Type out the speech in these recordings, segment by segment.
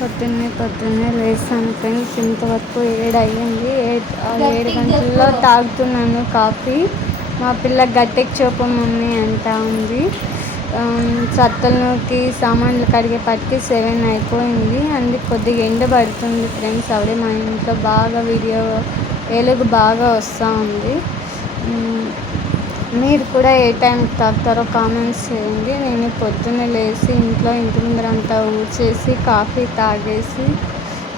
పొద్దున్నే లేస్తాను ఫ్రెండ్స్. ఇంతవరకు 7 అయ్యింది. 7 గంటల్లో తాగుతున్నాను కాఫీ. మా పిల్ల గట్టెకి చూపు మమ్మీ అంటా ఉంది. సత్తలు నూకి సామాన్లు కడిగేపటికి 7 అయిపోయింది. అందుకు కొద్దిగా ఎండ పడుతుంది ఫ్రెండ్స్. అప్పుడే మా ఇంట్లో బాగా వెలుగు బాగా వస్తూ ఉంది. మీరు కూడా ఏ టైంకి తాగుతారో కామెంట్స్ చేయండి. నేను పొద్దున్నే లేచి ఇంటి ముందరంతా ఊడ్చేసి కాఫీ తాగేసి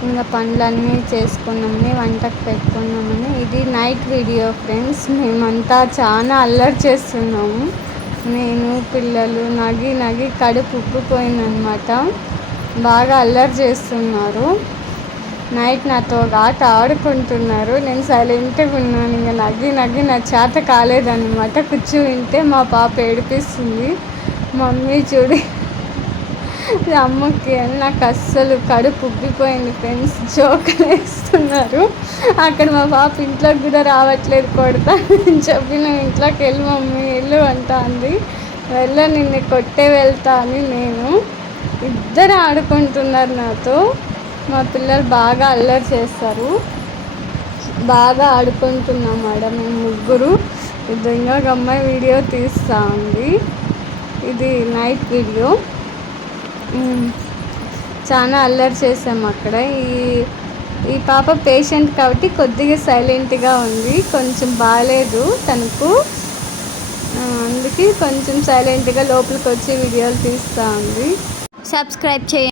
ఇంకా పనులన్నీ చేసుకున్నామని వంటకు పెట్టుకున్నామని. ఇది నైట్ వీడియో ఫ్రెండ్స్. మేమంతా చాలా అల్లరి చేస్తున్నాము. నేను పిల్లలు నగి కడుపు ఉబ్బిపోయిందనమాట. బాగా అల్లరి చేస్తున్నారు. నైట్ నాతో ఆట ఆడుకుంటున్నారు. నేను సైలెంట్గా ఉన్నాను. ఇంకా నగి నా చేత కాలేదన్నమాట. వింటే మా పాప ఏడిపిస్తుంది. మమ్మీ చూడి అమ్మకి అని. నాకు అస్సలు కడుపు ఉబ్బిపోయింది ఫ్రెండ్స్. జోకులు వేస్తున్నారు. అక్కడ మా పాప ఇంట్లోకి కూడా రావట్లేదు, కొడతా అని చెప్పి నువ్వు ఇంట్లోకి వెళ్ళి మమ్మీ వెళ్ళు అంటా అంది. నిన్ను కొట్టే వెళ్తా అని నేను. ఇద్దరు ఆడుకుంటున్నారు నాతో. మా పిల్లలు బాగా అల్లరి చేస్తారు. బాగా ఆడుకుంటున్నాం మేడం మేము ముగ్గురు. విధంగా అమ్మాయి వీడియో తీస్తూ ఉంది. ఇది నైట్ వీడియో. చాలా అల్లరి చేసాము అక్కడ. ఈ పాప పేషెంట్ కాబట్టి కొద్దిగా సైలెంట్గా ఉంది. కొంచెం బాగాలేదు తనకు. అందుకే కొంచెం సైలెంట్గా లోపలికి వచ్చి వీడియోలు తీస్తూ ఉంది. సబ్స్క్రైబ్ చేయండి.